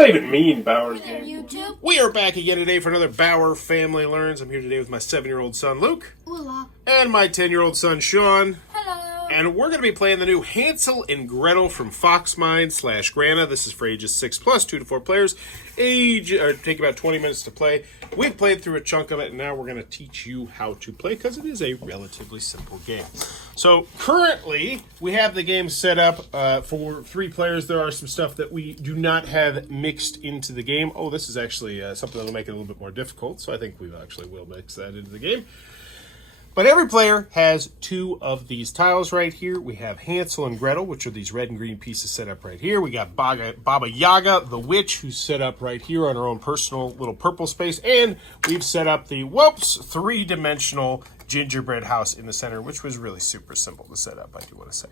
that even mean, Bauer's game? YouTube. We are back again today for another Bauer Family Learns. I'm here today with my 7-year-old son, Luke. Hola. And my 10-year-old son, Sean. Hello. And we're going to be playing the new Hansel and Gretel from Foxmind/Grana. This is for ages 6+, 2 to 4 players. Take about 20 minutes to play. We've played through a chunk of it, and now we're going to teach you how to play because it is a relatively simple game. So currently, we have the game set up for 3 players. There are some stuff that we do not have mixed into the game. Oh, this is actually something that will make it a little bit more difficult, so I think we actually will mix that into the game. But every player has 2 of these tiles right here. We have Hansel and Gretel, which are these red and green pieces set up right here. We got Baba Yaga, the witch, who's set up right here on her own personal little purple space. And we've set up the, 3-dimensional gingerbread house in the center, which was really super simple to set up, I do want to say.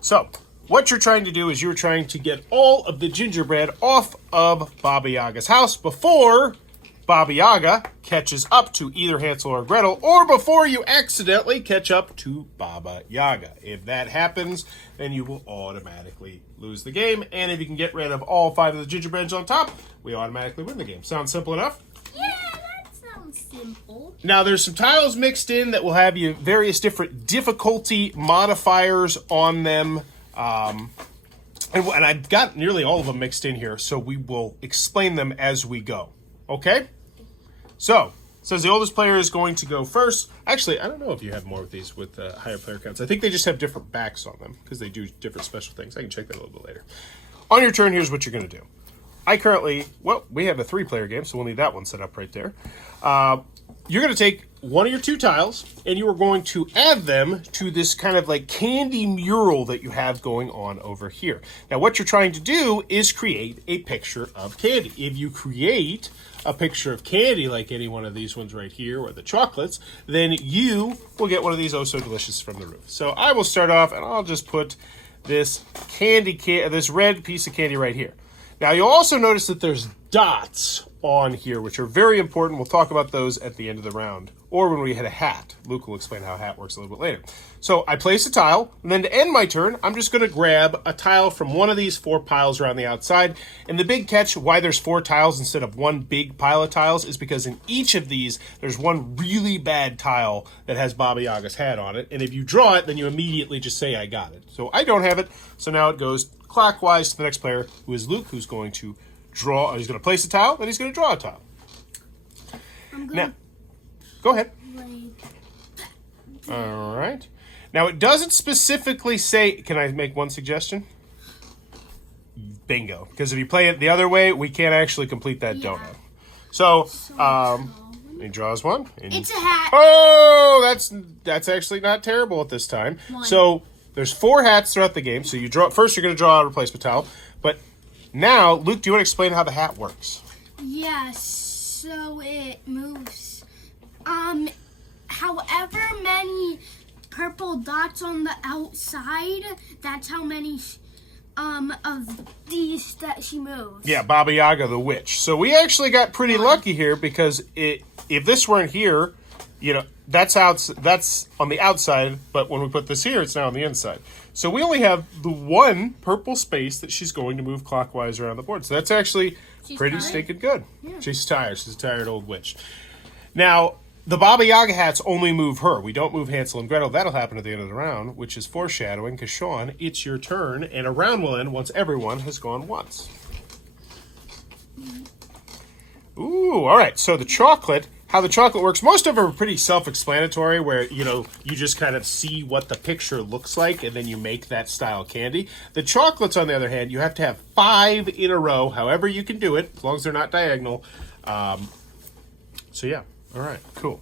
So, what you're trying to do is you're trying to get all of the gingerbread off of Baba Yaga's house before Baba Yaga catches up to either Hansel or Gretel, or before you accidentally catch up to Baba Yaga. If that happens, then you will automatically lose the game. And if you can get rid of all 5 of the gingerbreads on top, we automatically win the game. Sound simple enough? Yeah, that sounds simple. Now, there's some tiles mixed in that will have you various different difficulty modifiers on them. And I've got nearly all of them mixed in here, so we will explain them as we go. Okay? So, says the oldest player is going to go first. Actually, I don't know if you have more of these with higher player counts. I think they just have different backs on them because they do different special things. I can check that a little bit later. On your turn, here's what you're going to do. We have a 3-player game, so we'll need that one set up right there. You're going to take one of your 2 tiles, and you are going to add them to this kind of like candy mural that you have going on over here. Now, what you're trying to do is create a picture of candy. If you create a picture of candy like any one of these ones right here, or the chocolates, then you will get one of these oh so delicious from the roof. So I will start off, and I'll just put this this red piece of candy right here. Now, you'll also notice that there's dots on here, which are very important. We'll talk about those at the end of the round, or when we hit a hat. Luke will explain how a hat works a little bit later. So I place a tile, and then to end my turn, I'm just going to grab a tile from one of these 4 piles around the outside. And the big catch why there's 4 tiles instead of one big pile of tiles is because in each of these, there's one really bad tile that has Baba Yaga's hat on it. And if you draw it, then you immediately just say, I got it. So I don't have it, so now it goes clockwise to the next player, who is Luke, who's going to draw. He's going to place a tile, then he's going to draw a tile. Now, go ahead. All right. Now, it doesn't specifically say, can I make one suggestion? Bingo. Because if you play it the other way, we can't actually complete that donut. So, he draws one. It's a hat. Oh, that's actually not terrible at this time. 1. So, there's 4 hats throughout the game. So you draw. First, you're going to draw a replacement tile. But now, Luke, do you want to explain how the hat works? Yes. So it moves. However many purple dots on the outside, that's how many of these that she moves. Yeah, Baba Yaga, the witch. So we actually got pretty lucky here because if this weren't here, that's on the outside, but when we put this here, it's now on the inside. So we only have the 1 purple space that she's going to move clockwise around the board. So that's actually pretty stinking good. Yeah. She's tired. She's a tired old witch. Now, the Baba Yaga hats only move her. We don't move Hansel and Gretel. That'll happen at the end of the round, which is foreshadowing, because Sean, it's your turn, and a round will end once everyone has gone once. Ooh, all right. So the chocolate, how the chocolate works, most of them are pretty self-explanatory, where, you just kind of see what the picture looks like, and then you make that style candy. The chocolates, on the other hand, you have to have 5 in a row, however you can do it, as long as they're not diagonal. So, yeah. All right, cool.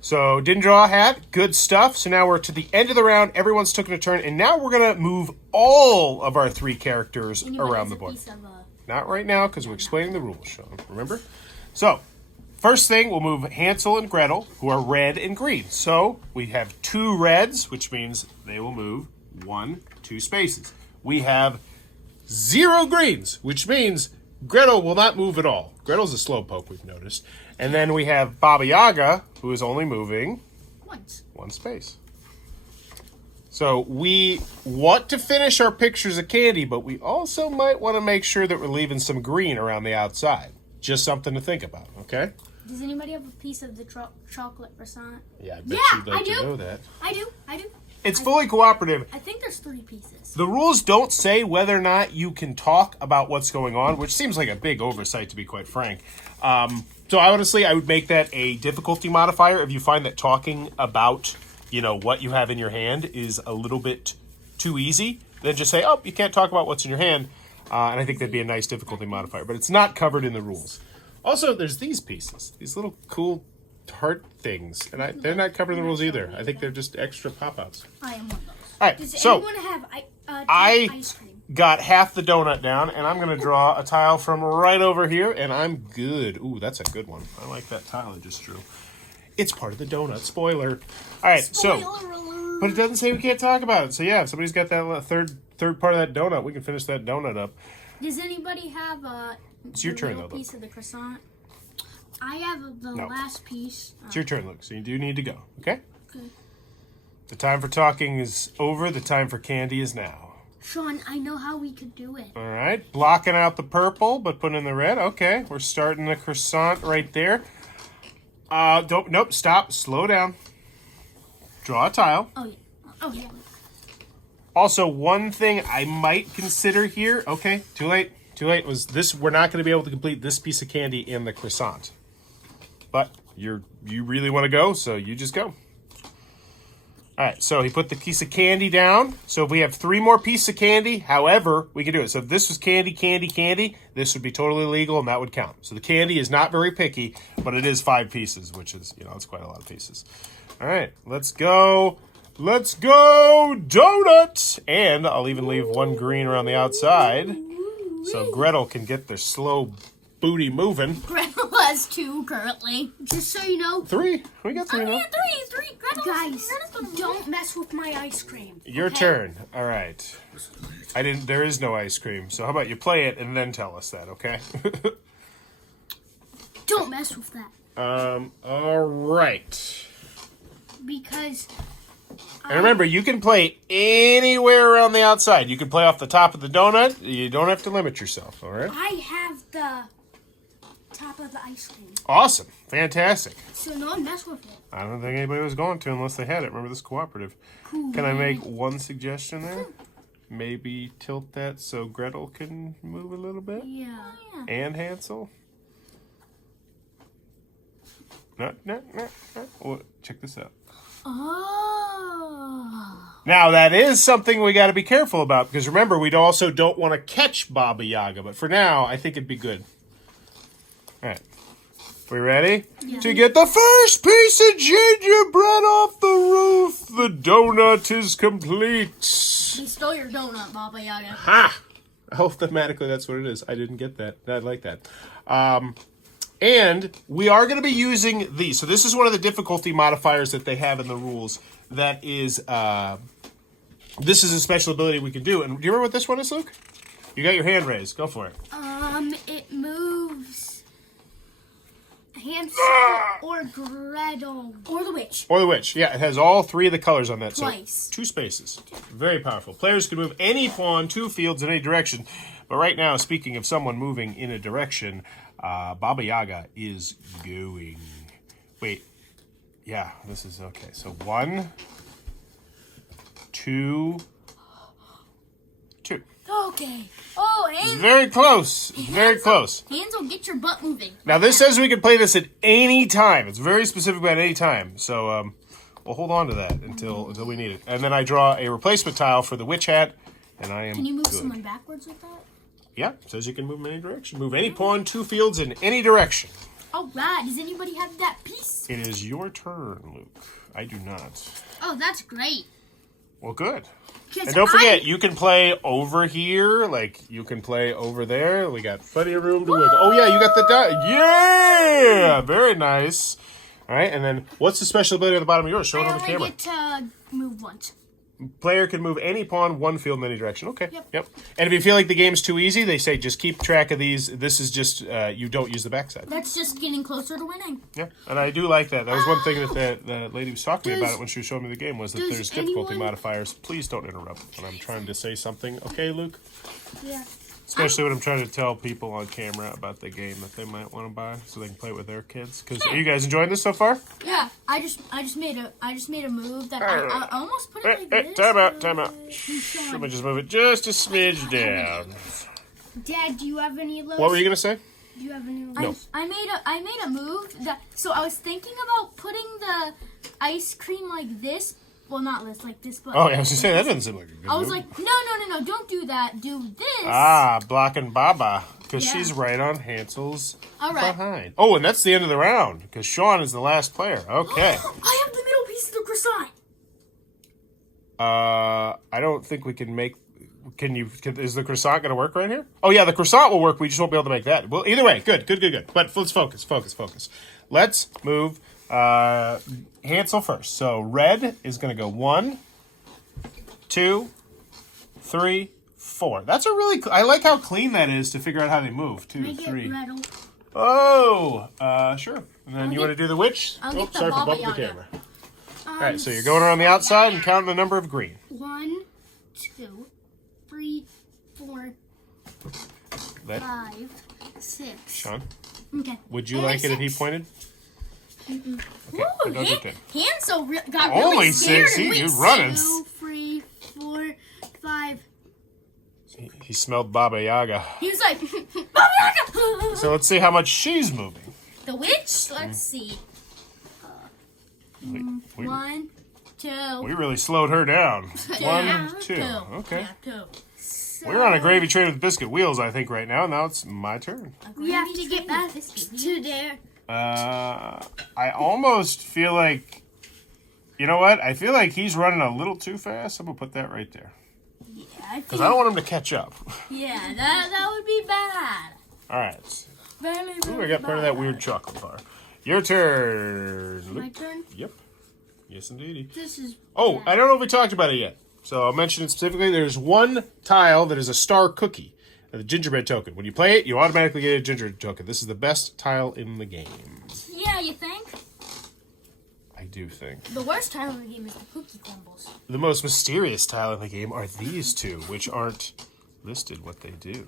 So, didn't draw a hat. Good stuff. So now we're to the end of the round. Everyone's taken a turn, and now we're going to move all of our 3 characters around the board. Not right now, because we're explaining the rules, Sean. Remember? So, first thing, we'll move Hansel and Gretel, who are red and green. So, we have 2 reds, which means they will move 2 spaces. We have 0 greens, which means Gretel will not move at all. Gretel's a slowpoke, we've noticed. And then we have Baba Yaga, who is only moving 1 space. So we want to finish our pictures of candy, but we also might want to make sure that we're leaving some green around the outside. Just something to think about, okay? Does anybody have a piece of the chocolate croissant? Yeah, I bet you'd like to know that. I do. It's fully cooperative. I think there's 3 pieces. The rules don't say whether or not you can talk about what's going on, which seems like a big oversight, to be quite frank. So honestly, I would make that a difficulty modifier if you find that talking about, what you have in your hand is a little bit too easy. Then just say, oh, you can't talk about what's in your hand. And I think that'd be a nice difficulty modifier, but it's not covered in the rules. Also, there's these pieces, these little cool heart things, and they're not covered in the rules either. I think they're just extra pop-outs. I am one of those. All right, Does so anyone have ice cream? got half the donut down, and I'm going to draw a tile from right over here, and I'm good. Ooh, that's a good one. I like that tile I just drew. It's part of the donut. Spoiler. All right, but it doesn't say we can't talk about it. So yeah, if somebody's got that third part of that donut, we can finish that donut up. Does anybody have it's your turn, though, piece of the croissant? I have the last piece. It's your turn, Luke. So you do need to go. Okay. Okay. The time for talking is over. The time for candy is now. Sean, I know how we could do it. All right. Blocking out the purple, but putting in the red. Okay. We're starting the croissant right there. Nope. Stop. Slow down. Draw a tile. Oh, yeah. Oh, yeah. Also, one thing I might consider here. Okay. Too late. Was this? We're not going to be able to complete this piece of candy in the croissant. But you really want to go, so you just go. All right, so he put the piece of candy down. So if we have 3 more pieces of candy, however, we can do it. So if this was candy, this would be totally legal, and that would count. So the candy is not very picky, but it is 5 pieces, which is, it's quite a lot of pieces. All right, let's go. Let's go, donut! And I'll even leave 1 green around the outside, so Gretel can get their slow booty moving. Gretel has 2 currently. Just so you know. 3. We got 3 now. Yeah, 3. Guys, don't mess with my ice cream. Your turn. All right. There is no ice cream. So how about you play it and then tell us that, okay? Don't mess with that. All right. Because... And remember, you can play anywhere around the outside. You can play off the top of the donut. You don't have to limit yourself, all right? I have the top of the ice cream. Awesome. Fantastic. So no one mess with it. I don't think anybody was going to unless they had it. Remember, this is cooperative. Cool. Can I make one suggestion there? Maybe tilt that so Gretel can move a little bit? Yeah. And Hansel? No. Oh, check this out. Oh. Now, that is something we got to be careful about, because remember, we also don't want to catch Baba Yaga, but for now, I think it'd be good. All right. We ready? Yeah. To get the first piece of gingerbread off the roof, the donut is complete. We stole your donut, Baba Yaga. Ha! Oh, thematically, that's what it is. I didn't get that. I like that. And we are going to be using these. So this is one of the difficulty modifiers that they have in the rules. That is, this is a special ability we can do. And do you remember what this one is, Luke? You got your hand raised. Go for it. It moves Hansel or Gretel or the witch. Or the witch. Yeah, it has all 3 of the colors on that. Twice. So 2 spaces. Very powerful. Players can move any pawn 2 fields in any direction. But right now, speaking of someone moving in a direction, Baba Yaga is going. Wait. Yeah, this is okay. So 1, 2, 2. Okay. Oh, Hansel. Very close. Very close. Hansel, get your butt moving. Now, this says we can play this at any time. It's very specific about any time. So we'll hold on to that until we need it. And then I draw a replacement tile for the witch hat, and I am Can you move good. someone backwards with that? Yeah, it says you can move in any direction. Move any pawn 2 fields in any direction. All right. Does anybody have that piece? It is your turn, Luke. I do not. Oh, that's great. Well, good. And don't forget, you can play over here, like you can play over there. We got plenty of room to wiggle. Oh, yeah, you got the die. Yeah! Very nice. All right, and then what's the special ability at the bottom of yours? Show it on the camera. I only get to move once. Player can move any pawn one field in any direction. Okay. Yep. And if you feel like the game's too easy, they say just keep track of these. This is just you don't use the backside. That's just getting closer to winning. Yeah, and I do like that. That was one thing that the lady was talking to me about it when she was showing me the game was that there's difficulty modifiers. Please don't interrupt when I'm trying to say something. Okay, Luke? Yeah. Especially when I'm trying to tell people on camera about the game that they might want to buy so they can play it with their kids. Because are you guys enjoying this so far? Yeah, I just made a move that I almost put it like this. Time out. Let me just move it just a smidge down. Dad, do you have any of those? What were you gonna say? Do you have any of No. those? I made a move that. So I was thinking about putting the ice cream like this. Well, not like this, but. Oh, yeah, I was gonna say that doesn't seem like a good I was move. like, no, don't do that. Do this. Blocking Baba because Yeah. she's right on Hansel's All right. behind. Oh, and that's the end of the round because Sean is the last player. Okay. I have the middle piece of the croissant. I don't think we can make. Is the croissant going to work right here? Oh yeah, the croissant will work. We just won't be able to make that. Well, either way, good. But let's focus. Let's move Hansel first. So red is going to go 1, 2, 3, 4. That's a really. I like how clean that is to figure out how they move. 2, 3. Oh, sure. And then you want to do the witch? I'll get the sorry for Baba bumping the Yaga. camera. All right, so you're going around the outside and counting the number of green. 1, 2, 3, 4, That 5, 6. Sean, Okay. would you like it if he pointed? Ooh, don't do that. Hansel got Only really scared 6. and You're went running. 2, 3, 4, 5. He smelled Baba Yaga. He was like, Baba Yaga! So let's see how much she's moving. The witch? Let's see. We 1, 2. we really slowed her down. 1, 2. Okay. Yeah, 2. We're on a gravy train with biscuit wheels, I think, right now. Now it's my turn. We have to get back to there. I almost feel like, you know what? I feel like he's running a little too fast. I'm going to put that right there. Yeah, Because I don't want him to catch up. yeah, that would be bad. All right. Very, Ooh, I got part of that weird chocolate bar. Your turn. My Luke. turn? Yep. Yes, indeedy. This is. Oh, I don't know if we talked about it yet. So I'll mention it specifically. There's one tile that is a star cookie, the gingerbread token. When you play it, you automatically get a gingerbread token. This is the best tile in the game. Yeah, you think? I do think. The worst time of the game is the cookie crumbles. The most mysterious tile in the game are these two, which aren't listed what they do.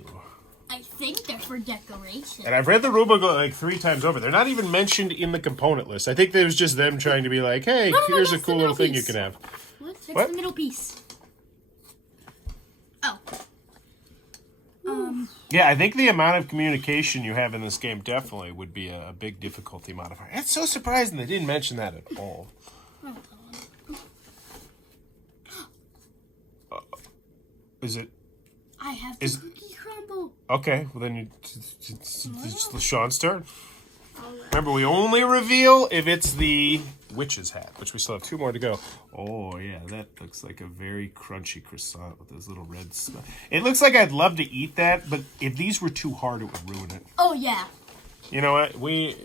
I think they're for decoration. And I've read the rulebook like 3 times over. They're not even mentioned in the component list. I think it was just them trying to be like, hey, No, here's a that's cool the little thing you piece. can have. It's What? the middle piece. Oh. Yeah, I think the amount of communication you have in this game definitely would be a big difficulty modifier. It's so surprising they didn't mention that at all. Is it? I have the Is- cookie crumble. Okay, well then it's Sean's turn. Remember, we only reveal if it's the witch's hat, which we still have 2 more to go. Oh, yeah, that looks like a very crunchy croissant with those little red stuff. It looks like I'd love to eat that, but if these were too hard, it would ruin it. Oh, yeah. You know what? We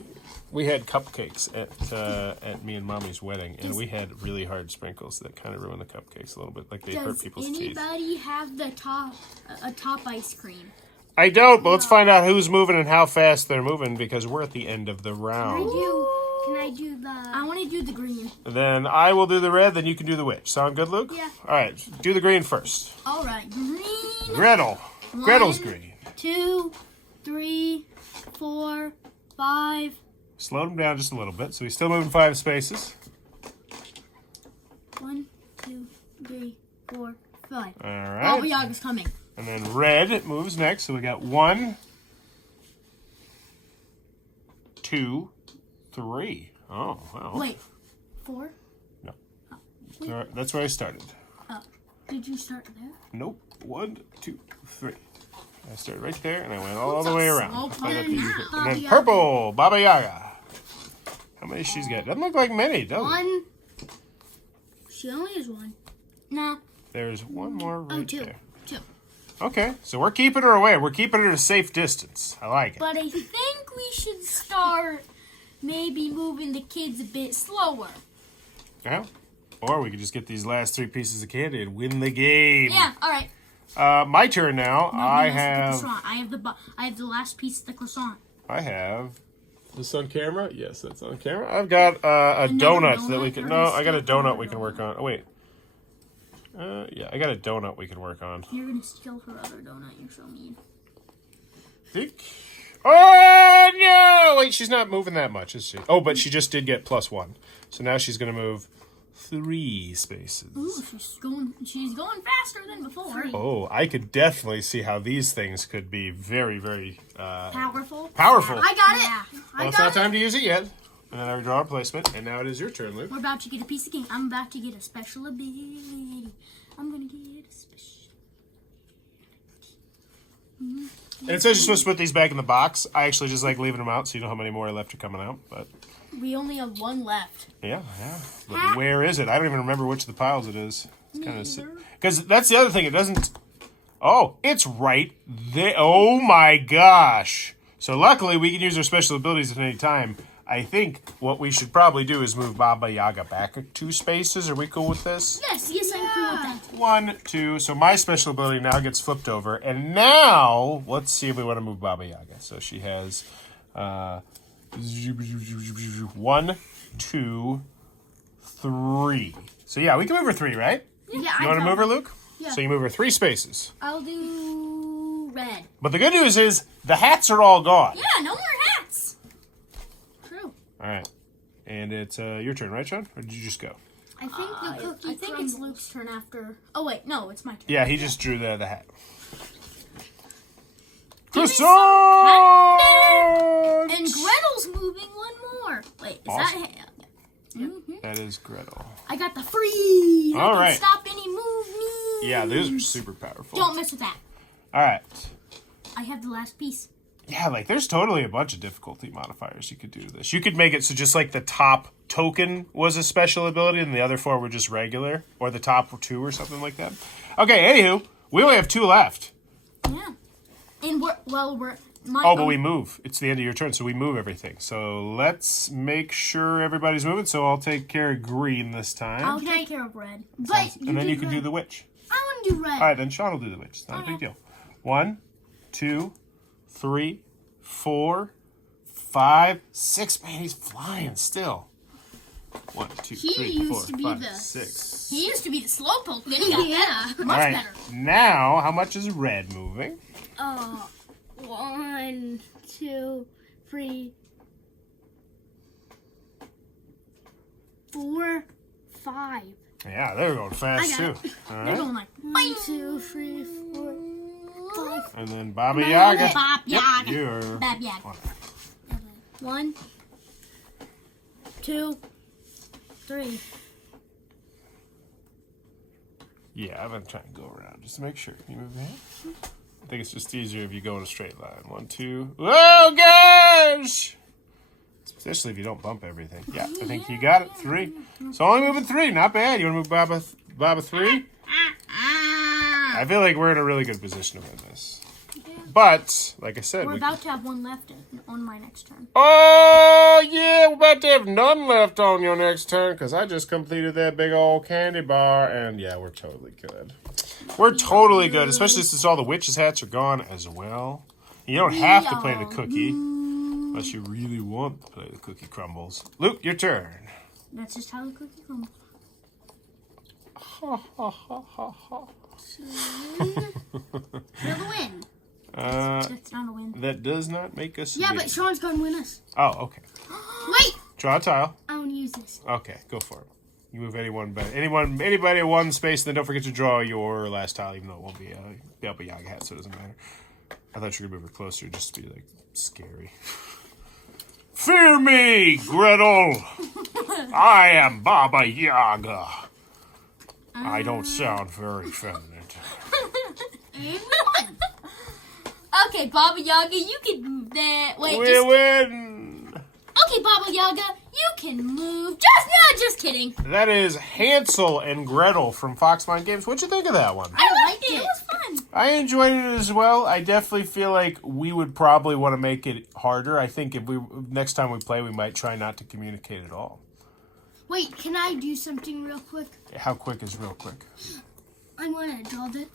had cupcakes at me and Mommy's wedding, and we had really hard sprinkles that kind of ruined the cupcakes a little bit, like they hurt Does people's teeth. anybody have the top ice cream? I don't, but let's find out who's moving and how fast they're moving because we're at the end of the round. Can I do the? I want to do the green. Then I will do the red, then you can do the witch. Sound good, Luke? Yeah. All right, do the green first. All right, green. Gretel. Gretel's green. 2, 3, 4, 5. Slowed him down just a little bit, so he's still moving 5 spaces. 1, 2, 3, 4, 5. All right. Baba Yaga's coming. And then red moves next, so we got 1, 2, 3. Oh, wow. Wait, 4? That's where I started. Did you start there? Nope. 1, 2, 3. I started right there, and I went all the way around. And then purple, Baba Yaga. How many she's got? Doesn't look like many, does it? 1. She only has 1. Nah. There's one more right 2. there. 2. Okay, so we're keeping her away. We're keeping her at a safe distance. I like it. But I think we should start maybe moving the kids a bit slower. Yeah. Or we could just get these last 3 pieces of candy and win the game. Yeah, all right. My turn now. No, I he has the have... croissant. I have the last piece of the croissant. I have... Is this on camera? Yes, that's on camera. I've got a donut that we can... No, I got a donut we can work on. Oh, wait. Yeah, I got a donut we can work on. You're going to steal her other donut. You're so mean. Think... Oh, no! Wait, she's not moving that much, is she? Oh, but she just did get +1. So now she's going to move 3 spaces. Ooh, she's going faster than before. Oh, I could definitely see how these things could be very, very... Powerful. Powerful. I got it. Yeah. Well, it's not time to use it yet. And then I draw a placement, and now it is your turn, Luke. We're about to get a piece of cake. I'm about to get a special ability. I'm going to get a special... And it says you're supposed to put these back in the box. I actually just like leaving them out so you know how many more are left are coming out. But We only have 1 left. yeah. But where is it? I don't even remember which of the piles it is. It's kind of because that's the other thing. It doesn't. Oh, it's right there. Oh my gosh! So luckily we can use our special abilities at any time. I think what we should probably do is move Baba Yaga back 2 spaces. Are we cool with this? Yes, I'm cool with that. 1, 2. So my special ability now gets flipped over. And now, let's see if we want to move Baba Yaga. So she has 1, 2, 3. So yeah, we can move her 3, right? Yeah, You want to move her, Luke? Yeah. So you move her 3 spaces. I'll do red. But the good news is the hats are all gone. Yeah, no more hats. True. All right. And it's your turn, right, Sean? Or did you just go? I think the cookie I think it's Luke's turn after. Oh wait, no, it's my turn. Yeah, he just drew the hat. Give me some Croissant! And Gretel's moving 1 more. Wait, is Awesome. that? Mm-hmm. That is Gretel. I got the freeze. All I right. can stop any movement. Yeah, those are super powerful. Don't mess with that. All right. I have the last piece. Yeah, like there's totally a bunch of difficulty modifiers you could do to this. You could make it so just like the top token was a special ability and the other 4 were just regular, or the top 2 or something like that. Okay, anywho, we only have 2 left. Yeah. And we're Oh, but we move. It's the end of your turn, so we move everything. So let's make sure everybody's moving. So I'll take care of green this time. I'll take care of red. But and then you can do the witch. I want to do red. All right, then Sean will do the witch. It's not a big deal. 1, 2, 3, 4, 5, 6. Man, he's flying still. 1, 2, He 3, used 4, to be 5, the- 6. He used to be the slowpoke. Then he got Yeah. better. All Much right, better. now how much is red moving? 1, 2, 3, 4, 5. Yeah, they're going fast I too. got All They're right, going like 1, 2, 3, 4, 5. and then Baba Am I Yaga. on it? Bop Yep, Yaga. you're. Bab Yaga. 1, 2, 3. Yeah, I've been trying to go around just to make sure. Can you move ahead? I think it's just easier if you go in a straight line. 1, 2. Oh gosh! Especially if you don't bump everything. Yeah, I think you got it. 3. So only moving 3. Not bad. You want to move Baba 3? I feel like we're in a really good position to win this. But, like I said, We're about to have 1 left on my next turn. Oh, yeah, we're about to have none left on your next turn because I just completed that big old candy bar, and yeah, we're totally good. We're totally good, especially since all the witches' hats are gone as well. You don't have to play the cookie unless you really want to play the cookie crumbles. Luke, your turn. That's just how the cookie crumbles. Ha, ha, ha, ha, ha. For the win. That's not a win. That does not make us Yeah, win. but Sean's going to win us. Oh, okay. Wait! Draw a tile. I want to use this. Okay, go for it. You move anybody 1 space, and then don't forget to draw your last tile, even though it won't be a Baba Yaga hat, so it doesn't matter. I thought you were gonna move her closer just to be like scary. Fear me, Gretel! I am Baba Yaga. I don't sound very feminine. And we won. Okay, Baba Yaga, you can move that. Wait, We just... win! Okay, Baba Yaga, you can move. Just kidding. That is Hansel and Gretel from Foxmine Games. What'd you think of that one? I liked it. It was fun. I enjoyed it as well. I definitely feel like we would probably want to make it harder. I think if next time we play, we might try not to communicate at all. Wait, can I do something real quick? How quick is real quick? I want to draw that.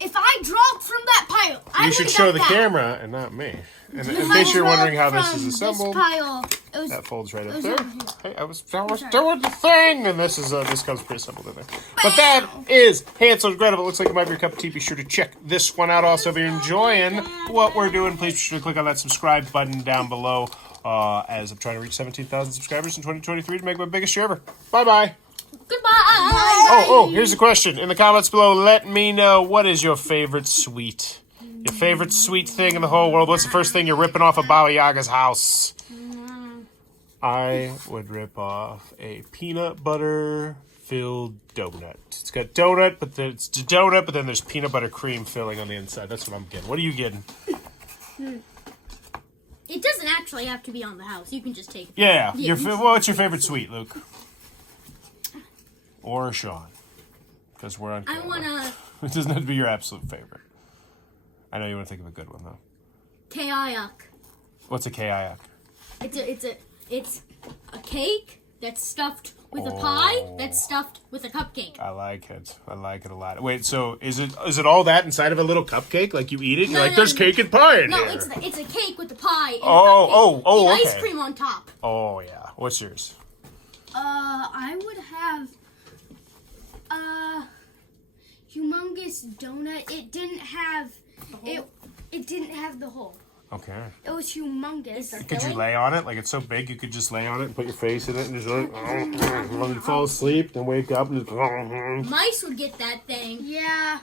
If I draw from that pile, You should show the camera and not me. And in case you're wondering how this is assembled, that folds right up there. Hey, I was doing the thing, and this comes pre-assembled in there. But that is Hansel and Gretel. It looks like it might be your cup of tea. Be sure to check this one out. Also, if you're enjoying what we're doing, please be sure to click on that subscribe button down below. As I'm trying to reach 17,000 subscribers in 2023 to make my biggest year ever. Bye-bye. Goodbye. Oh, here's a question. In the comments below, let me know, what is your favorite sweet? Your favorite sweet thing in the whole world? What's the first thing you're ripping off of Baba Yaga's house? I would rip off a peanut butter filled donut. It's got donut, but then there's peanut butter cream filling on the inside. That's what I'm getting. What are you getting? It doesn't actually have to be on the house. You can just take it. Yeah. What's your favorite sweet, Luke? Or Sean? Because we're on camera. I wanna. It doesn't have to be your absolute favorite. I know you want to think of a good one though. Kayak. What's a kayak? It's a cake that's stuffed with a pie that's stuffed with a cupcake. I like it. I like it a lot. Wait, so is it all that inside of a little cupcake? Like you eat it, and you're like, there's cake and pie in here. No, it's a cake with the pie and the ice okay. cream on top. Oh yeah. What's yours? I would have humongous donut. It didn't have it didn't have the hole. Okay. It was humongous. Could you lay on it? Like it's so big, you could just lay on it and put your face in it and just like, when you fall asleep, then wake up and just. Mice would get that thing. Yeah.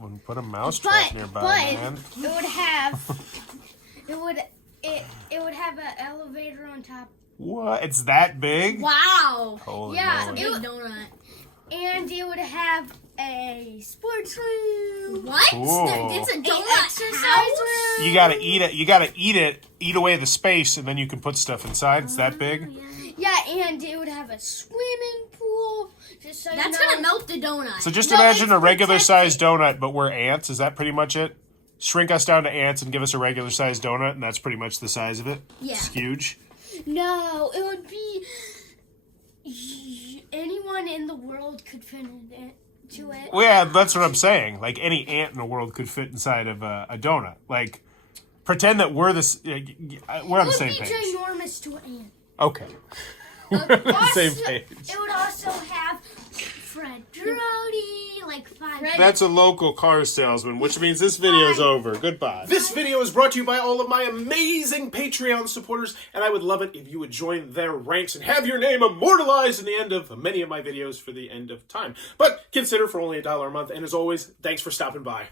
Wouldn't put a mouse trap nearby, man. It would have. It would have an elevator on top. What? It's that big? Wow. Holy Yeah, moly. Big donut. And it would have a sports room. What? Cool. It's a An donut exercise house? room. You gotta eat it. You gotta eat away the space, and then you can put stuff inside. It's that big? Yeah, and it would have a swimming pool. Just so That's you know. gonna melt the donut. So just No, imagine it's a regular protected. sized donut, but we're ants. Is that pretty much it? Shrink us down to ants and give us a regular sized donut, and that's pretty much the size of it? Yeah. It's huge. No, it would be. Anyone in the world could fit into it. Well, yeah, that's what I'm saying. Like, any ant in the world could fit inside of a donut. Like, pretend that we're on the same It would page. be ginormous to an ant. Okay. We're on the same Also, page. It would also have Fred Brody, like 5. That's a local car salesman, which means this video is over. Goodbye. This video is brought to you by all of my amazing Patreon supporters, and I would love it if you would join their ranks and have your name immortalized in the end of many of my videos for the end of time. But consider for only $1 a month, and as always, thanks for stopping by.